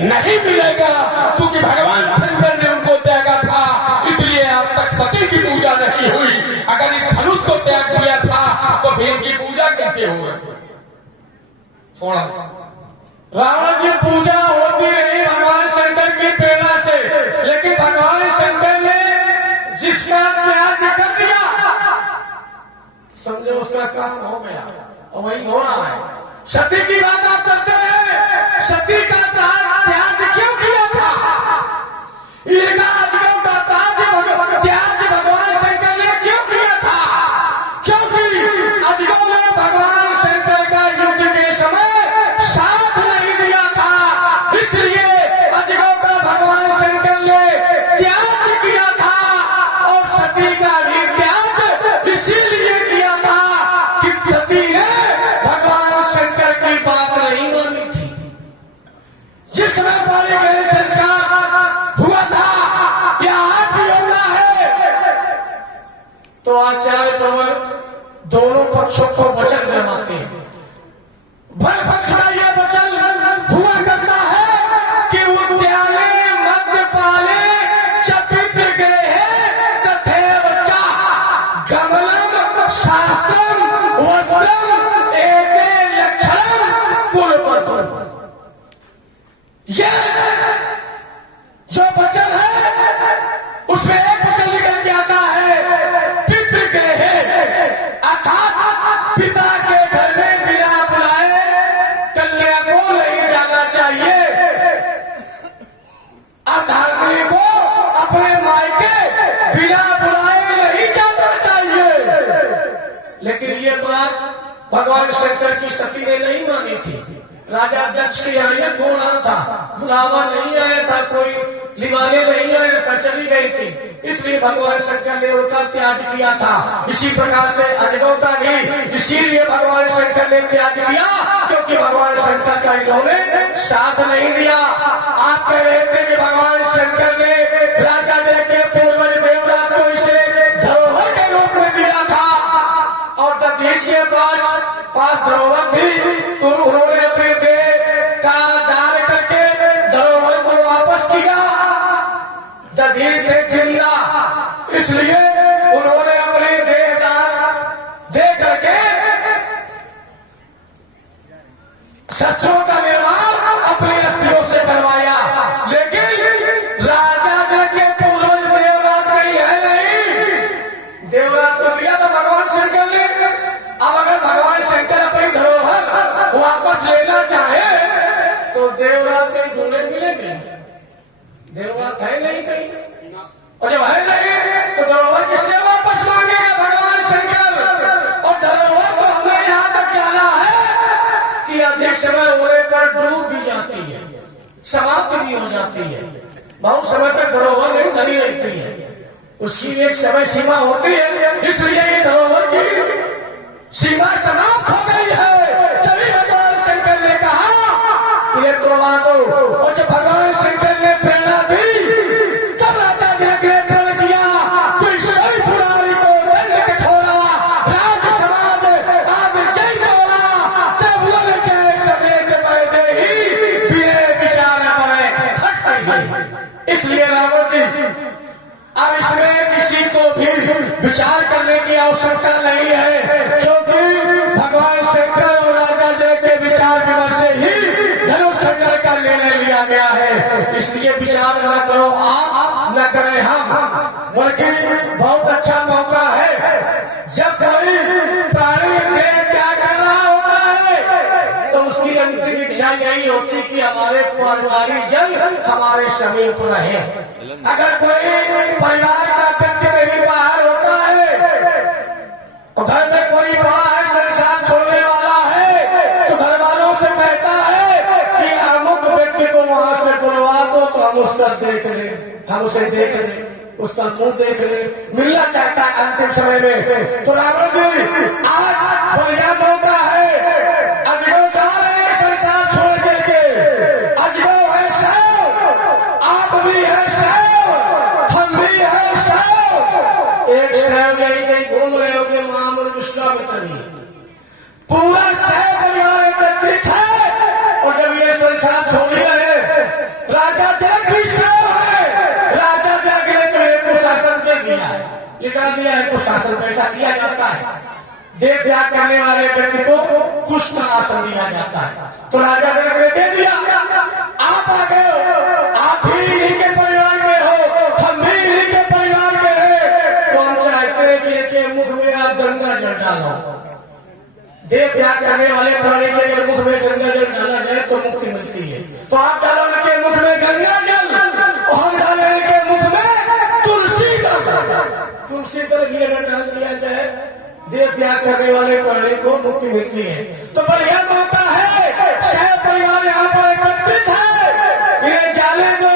नहीं मिलेगा, क्योंकि भगवान शंकर ने उनको त्यागा था, इसलिए आज तक सती की पूजा नहीं हुई। अगर इस धनुष को त्याग दिया था तो फिर इनकी पूजा कैसे हो रही है? छोड़ा रावण जी पूजा होती रही भगवान शंकर की प्रेरणा से, लेकिन भगवान शंकर ने जिसका त्याग कर दिया, समझे उसका काम हो गया, और वही हो रहा है। सती की बात आप करते हैं, सती का त्याग क्यों किया था? इनका अधिगम का त्याग भगवान शंकर तो आचार्य प्रवर दोनों पक्षों को वचन दिलवाते हैं। भर पक्ष का यह वचन हुआ करता है कि उद्याने मद्यपाने चपित्र गृहे तथैव च गमनम शास्त्रम वस्त्रम एते लक्षणम कुर्वतु। ये जो वचन है उसमें एक वचन निकल के आता है पितृगृहे, अर्थात पिता के घर में बिना बुलाए कन्या को नहीं जाना चाहिए, अधार्मिक को अपने मायके बिना बुलाए नहीं जाना चाहिए। लेकिन ये बात भगवान शंकर की सती ने नहीं मानी थी। राजा दक्ष के यहाँ यह घोड़ा था, बुलावा नहीं आया था, कोई लिवाने नहीं आया था, चली गई थी, इसलिए भगवान शंकर ने उनका त्याग किया था। इसी प्रकार से अजगौ का भी इसीलिए भगवान शंकर ने त्याग किया क्योंकि भगवान शंकर का इन्होंने साथ नहीं दिया। आप कह रहे थे कि भगवान शंकर ने राजा जय के पूर्वज देवराज को इसे धरोहर के रूप में दिया था और दधीच के पास धरोहर थी, तो उन्होंने अपने देह का दान करके धरोहर को वापस किया, दधीच से जिंदा, इसलिए उन्होंने अपने देह दान दे करके शस्त्रों का निर्माण अपने अस्थियों से करवाया। लेकिन राजा जय के पूर्वज देवराज कहीं है नहीं, देवराज तो दिया था भगवान शंकर ने। अब अगर भगवान शंकर अपनी धरोहर वापस लेना चाहे तो देवराज कहीं ढूंढे मिलेंगे, देवराज है नहीं कहीं, और जब है नहीं तो धरोहर किससे वापस मांगेगा भगवान शंकर। और धरोहर को हमें यहां तक जाना है कि अधिक समय होने पर डूब भी जाती है, समाप्त भी हो जाती है, बहुत समय तक धरोहर नहीं धरी रहती है, उसकी एक समय सीमा होती है, इसलिए ये धरोहर की सीमा समाप्त हो गई है। तभी भगवान शंकर ने कहा ये तोड़वा दो, और जब भगवान शंकर ने प्रेरणा दी तब राजा जनक ने प्रण किया कि सही पुरानी को दंड कठोरा, राज समाज आज जय तोड़ा, जब बोले जय समेत पैदे ही बिने विचार पड़े फट गई। इसलिए रावण जी अब इसमें किसी को भी विचार करने की आवश्यकता नहीं है, क्योंकि भगवान शंकर और राजा जय के विचार विमर्श से ही धनुष खंडन का निर्णय लिया गया है। इसलिए विचार न करो आप, न करें हम, बल्कि बहुत अच्छा मौका है जब कोई प्राणी देह त्याग कर रहा होता है तो उसकी अंतिम इच्छा यही होती कि हमारे परिवारी जन हमारे समीप रहे। अगर कोई परिवार का व्यक्ति कहीं बाहर होता है और घर में कोई बड़ा है, संसार छोड़ने वाला है, तो घर वालों से कहता है कि अमुक व्यक्ति को वहां से बुलवा दो तो हम उसका देख लें, हम उसे देख लें, उसका मुंह देख लें, मिलना चाहता है अंतिम समय में। तो रावण जी आज बढ़िया मौका है, अजगौ जा रहे हैं संसार छोड़ करके, अजगौ है सैव, आप भी है सैव, हम भी है सैव, एक सैव यही कहीं घूम रहे होगे, महामुर विश्वामित्र भी पूरा सैव परिवार एकत्रित है। और जब ये संसार छोड़ ही रहे, राजा जनक भी सैव है, राजा जनक ने तो एक को शासन दे दिया है, लिखा दिया है कुछ शासन पैसा दिया जाता है, देह त्याग करने वाले व्यक्ति को कुछ का आसन दिया जाता है, तो राजा जनक ने दे दिया। आप आ गए हो, आप भी इन्हीं के परिवार के हो, हम भी इन्हीं के परिवार के हैं, तो हम चाहते हैं कि इनके मुख में आप गंगा जल डालो। देह त्याग करने वाले प्राणी के अगर मुख में गंगा जल डाला जाए तो मुक्ति मिलती है, तो आप डालो उनके मुख में गंगा जल और हम डाले इनके मुख में तुलसी दल। तुलसी दल भी अगर डाल दिया जाए देह त्याग करने वाले प्राणी को मुक्ति मिलती है। तो बढ़िया मौका है, शहर परिवार यहाँ पर एकत्रित है, इन्हें जाने दो,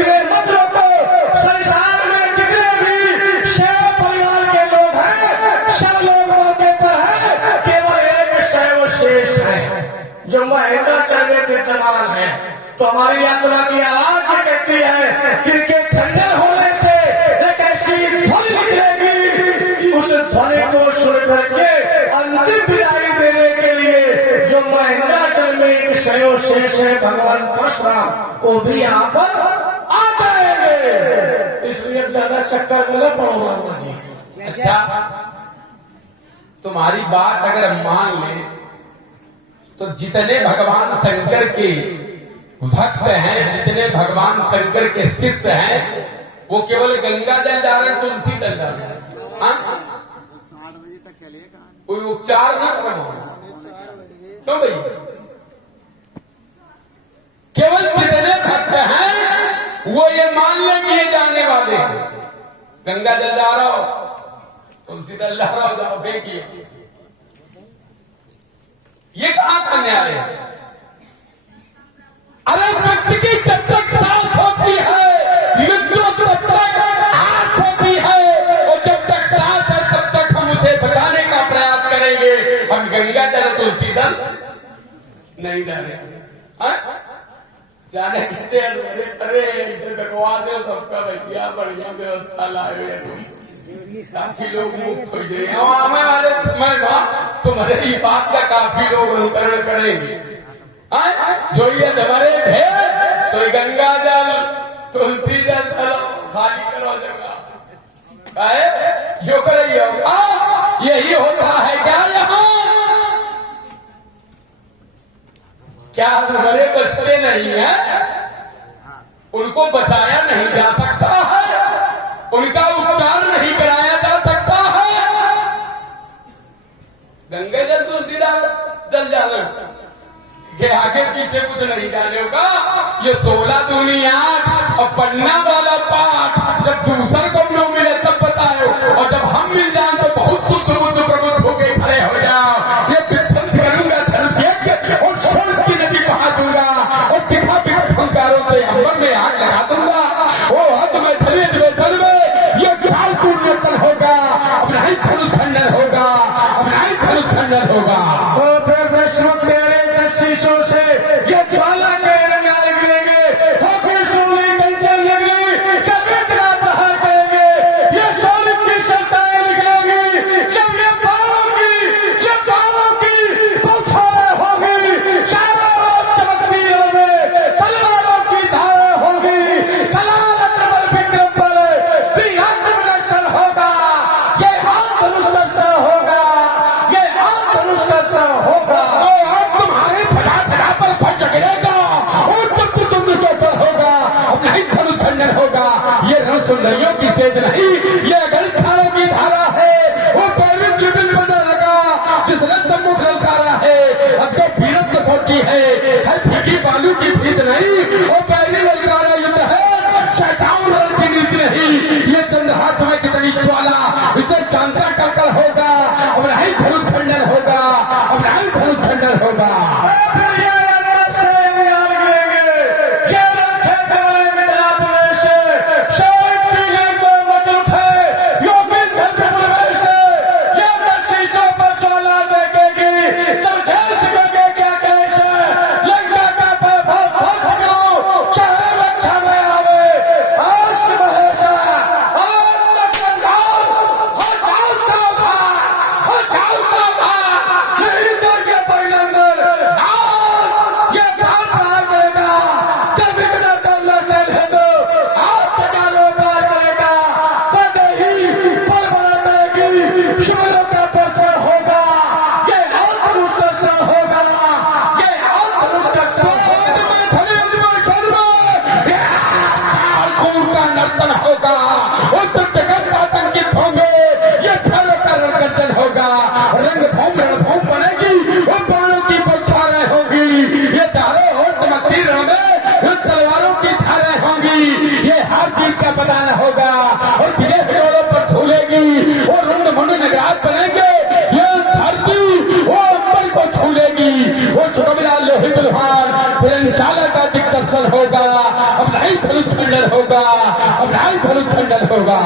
इन्हें मत रोको। संसार में जितने भी शहर परिवार के लोग हैं सब लोग मौके पर है, केवल एक शैव शेष है जो महेंद्राचल में विद्यमान है। तो हमारी आत्मा की आवाज ये कहती है कि इनके खंडन होने से एक ऐसी ध्वनि निकलेगी कि उस ध्वनि को सुन करके अंतिम विदाई देने के लिए जो महेंद्राचल में एक शयो शेष है भगवान परशुराम, वो भी यहाँ पर आ जाएंगे। इसलिए ज्यादा चक्कर में न पड़ो रामा जी। अच्छा, तुम्हारी बात अगर हम मान लें तो जितने भगवान शंकर के भक्त हैं, जितने भगवान शंकर के शिष्य हैं, वो केवल गंगा जल जा रहे हैं, तुलसी दल जा रहे हैं। हाँ? कोई उपचार न करो, क्यों भाई? केवल जितने भक्त हैं वो ये मान ले कि ये जाने वाले हैं। गंगा जल जा रहा हो, तुलसी दल जा रहा हो, जाओ देखिए। ये कहां का न्याय है? अरे व्यक्ति की जब तक सांस होती है, मृत्यु तब तक आस होती है, और जब तक सांस है तब तक हम उसे बचाने का प्रयास करेंगे। हम गंगा जल तुलसी दल नहीं डालेंगे। जाने कहते हैं अरे इसे भगवान ने सबका भैया बढ़िया व्यवस्था लाए हुए हैं, काफी लोग मुक्त हो गए। आने वाले समय में तुम्हारे ही बात का काफी लोग अनुकरण करेंगे। जो ये दबरे भेद तो गंगा जल तुलसी जल खाली करो जगह, यो करिए। यही होता है क्या यहाँ? क्या दबरे बचते नहीं है? उनको बचाया नहीं जा सकता है, उनका उपचार नहीं कराया जा सकता है। गंगे जल तुलसी जल जाना के आगे पीछे कुछ नहीं जाने होगा। ये 16 दूनी 8 और पन्ना वाला पाठ जब दूसर को लोग मिले तब बताओ, और जब हम मिल जाए तो बहुत शुद्ध बुद्ध प्रबुद्ध होके खड़े हो जाओ। ये विध्वंस करूंगा धनुष और स्वर्ग की नदी बहा दूंगा, और दिखा विकट हंकारों से अंबर में आग लगा दूंगा। वो हद में धने ये काल पूर्ण होगा, अब नहीं धनुष खंडन होगा, अब नहीं धनुष खंडन होगा। तो फिर विश्व तेरे शीशों से ये ज्वाला के रंगाल गिरेंगे, होगी सोनी कंचन लगनी, कभी तेरा प्रहार करेंगे। ये सोनी की संताएं निकलेंगी, जब ये बालों की बौछारें होगी, चारों ओर चमकती में तलवारों की धारें होगी। कलाल अकबर विक्रम पर विराट दर्शन होगा, ये धनुष दर्शन होगा, ये धनुष दर्शन होगा। होगा ये रणसुंदरियों की तेज नहीं, ये गलधारों की धारा है। वो पैरिस की बिल बदल लगा जिसने सम्मुख ललकारा है, अजगर पीड़त कसौटी है, हर फीकी बालू की भीत नहीं। वो पैरी ललकारा युद्ध है, शैतान रण की नीति नहीं। ये चंद्रहास में कितनी ज्वाला, इसे जानता कलकल होगा, अब नहीं धनुष खंडन होगा, अब नहीं धनुष खंडन होगा। पता न होगा, और बिना हिडोलों पर झूलेगी, और रुंड मुंड नगराज बनेंगे। ये धरती वो अंबर को छूलेगी, वो चुकबिला लोही दुल्हान फिर इंशाल्लाह का दिग्दर्शन होगा। अब नहीं धनुष खंडन होगा, अब नहीं धनुष खंडन होगा।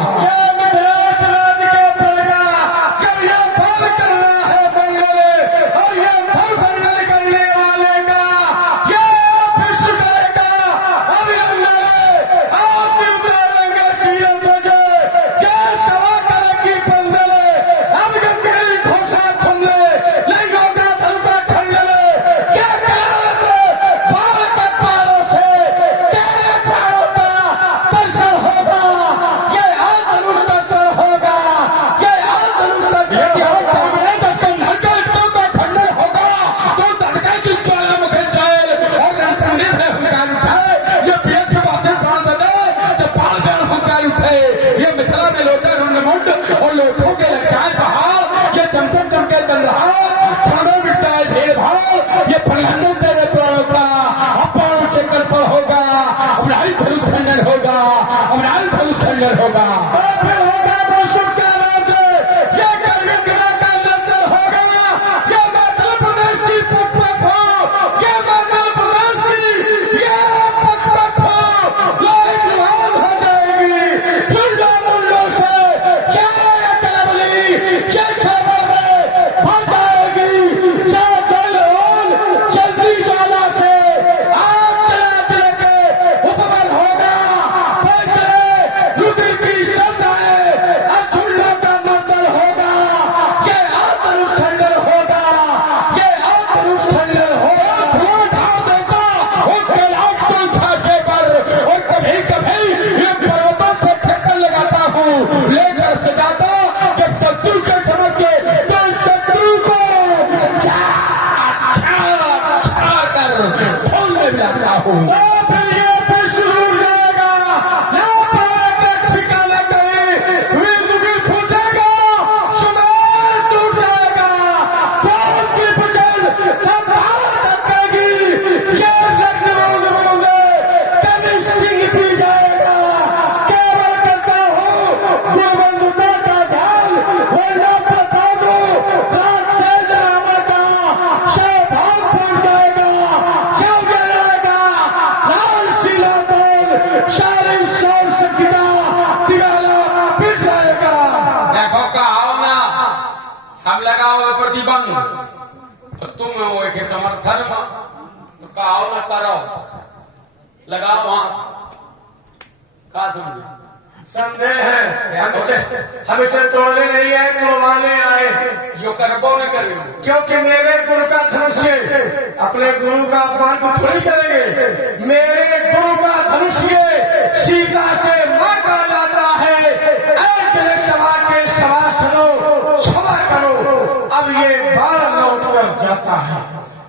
मैं मिलाता हूँ। तो फिर ये विश्व डूब जाएगा, यहाँ पर ठिकाना कहीं विद्युत फूटेगा, सुमेर टूट जाएगा, कौन की प्रचंड थरथर कांपेगी, ये रक्त बूंद बूंदे कभी सिंह पी जाएगा। केवल करता हूँ गुरुबंधुता का ध्यान, वरना बता दो रात से रावण का सौभाग्य फूट जाएगा, सब जलाएगा लाल शिलातोल, सारी सौर शक्ति का तिराला पिट जाएगा। देखो कहो ना हम लगाओ प्रतिबंध तो तुम हो एक समर्थन में तो कहो ना करो लगाओ वहां का समझे संदेह है हमसे तोड़ने नहीं आए, तोड़वाने आए, यो करबो न करें क्योंकि मेरे गुरु का धनुष है, अपने गुरु का अपमान तो थोड़ी करेंगे। मेरे गुरु का धनुष ये सीता से मां का लाता है। ऐ जनक सभा के सभासदों, क्षमा करो, अब ये बाण लौट कर जाता है।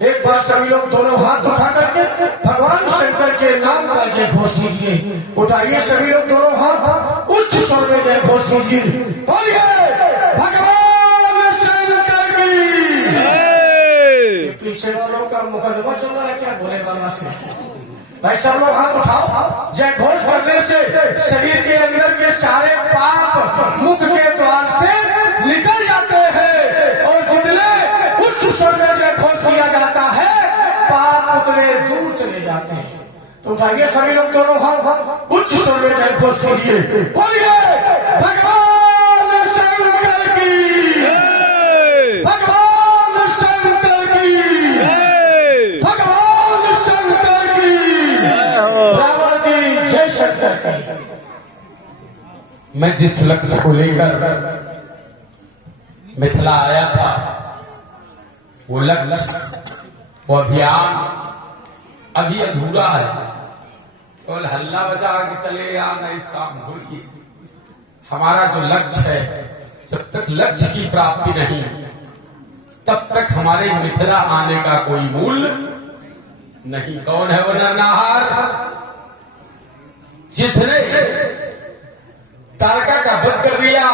एक बार सभी लोग दोनों हाथ उठा करके भगवान शंकर के नाम का जय घोष कीजिए। उठाइए सभी लोग दोनों हाथ, उच्च स्वर में जय घोष कीजिए। बोलिए भगवान शंकर की। पीछे वालों का मुकदमा चल रहा है क्या भोले बाबा से? भाई सब लोग हाथ उठाओ। जय घोष करने से शरीर के अंदर के सारे पाप मुख के द्वार से निकल जाते हैं, और जितने उच्च स्वर में जय घोष किया जाता है पाप उतने दूर चले जाते हैं। तो उठाइए सभी लोग दोनों हाथ, उच्च स्वर में जय घोष कीजिए। बोलिए भगवान शंकर की, भगवान शंकर की, भगवान शंकर की, रावण जी जय शंकर की। मैं जिस लक्ष्य को लेकर मिथिला आया था वो लक्ष्य वो अभियान अभी अधूरा है। केवल हल्ला बजा के चले या न इसका भूलिए। हमारा जो लक्ष्य है, जब तक लक्ष्य की प्राप्ति नहीं तब तक हमारे मिथिला आने का कोई मूल्य नहीं। कौन है वो नरनाहार जिसने तारका का वध कर दिया,